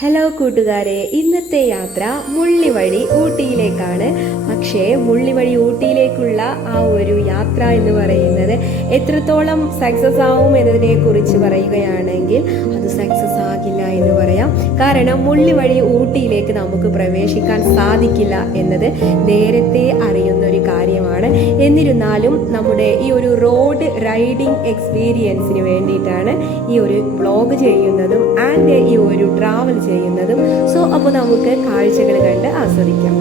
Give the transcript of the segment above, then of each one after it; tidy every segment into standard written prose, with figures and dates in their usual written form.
Hello കൂട്ടുകാരെ, ഇന്നത്തെ യാത്ര മുള്ളിവഴി ഊട്ടിയിലേക്കാണ്. പക്ഷേ മുള്ളിവഴി ഊട്ടിയിലേക്കുള്ള ആ ഒരു യാത്ര എന്ന് പറയുന്നത് എത്രത്തോളം സക്സസ് ആവും എന്നതിനെ കുറിച്ച് പറയുകയാണെങ്കിൽ അത് സക്സസ് ആകില്ല എന്ന് പറയാം. കാരണം മുള്ളിവഴി ഊട്ടിയിലേക്ക് നമുക്ക് പ്രവേശിക്കാൻ സാധിക്കില്ല എന്നത് നേരത്തെ അറിയുന്ന ഒരു കാര്യമാണ്. എന്നിരുന്നാലും നമ്മുടെ ഈ ഒരു റോഡ് റൈഡിംഗ് എക്സ്പീരിയൻസിന് വേണ്ടിയിട്ടാണ് ഈ ഒരു വ്ളോഗ് ചെയ്യുന്നതും ആൻഡ് ഈ ഒരു ട്രാവൽ ചെയ്യുന്നതും. അപ്പോൾ നമുക്ക് കാഴ്ചകൾ കണ്ട് ആസ്വദിക്കാം.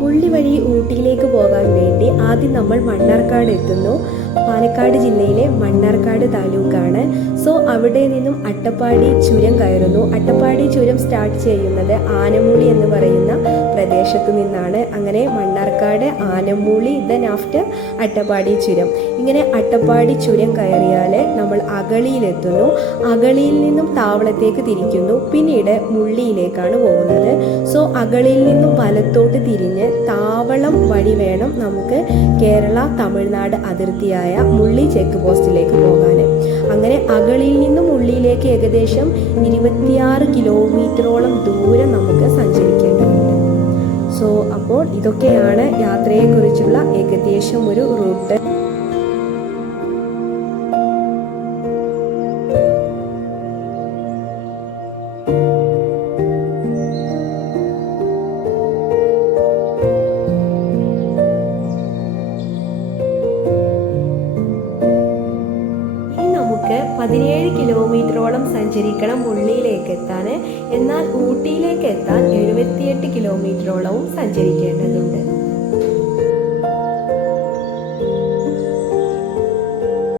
മുള്ളിവഴി ഊട്ടിയിലേക്ക് പോകാൻ വേണ്ടി ആദ്യം നമ്മൾ മണ്ണാർക്കാട് എത്തുന്നു. പാലക്കാട് ജില്ലയിലെ മണ്ണാർക്കാട് താലൂക്കാണ്. അവിടെ നിന്നും അട്ടപ്പാടി ചുരം കയറുന്നു. അട്ടപ്പാടി ചുരം സ്റ്റാർട്ട് ചെയ്യുന്നത് ആനമൂളി എന്ന് പറയുന്ന പ്രദേശത്ത് നിന്നാണ്. അങ്ങനെ മണ്ണാർക്കാട്, ആനമൂളി, ദെൻ ആഫ്റ്റർ അട്ടപ്പാടി ചുരം. ഇങ്ങനെ അട്ടപ്പാടി ചുരം കയറിയാൽ നമ്മൾ അഗളിയിലെത്തുന്നു. അഗളിയിൽ നിന്നും താവളത്തേക്ക് തിരിക്കുന്നു. പിന്നീട് മുള്ളിയിലേക്കാണ് പോകുന്നത്. അഗളിയിൽ നിന്നും വലത്തോട്ട് തിരിഞ്ഞ് താവളം വഴി വേണം നമുക്ക് കേരള തമിഴ്നാട് അതിർത്തിയായ മുള്ളി ചെക്ക് പോസ്റ്റിലേക്ക് പോകാൻ. അങ്ങനെ അഗളിയിൽ നിന്നും മുള്ളിയിലേക്ക് ഏകദേശം 26 കിലോമീറ്ററോളം ദൂരം നമുക്ക് സഞ്ചരിക്കേണ്ടതുണ്ട്. അപ്പോൾ ഇതൊക്കെയാണ് യാത്രയെക്കുറിച്ചുള്ള ഏകദേശം ഒരു റൂട്ട്. നമുക്ക് 17 കിലോമീറ്ററോളം സഞ്ചരിക്കണം മുള്ളിയിലേക്ക് എത്താൻ. എന്നാൽ ഊട്ടിയിലേക്ക് എത്താൻ 78 കിലോമീറ്ററോളവും സഞ്ചരിക്കേണ്ടതുണ്ട്.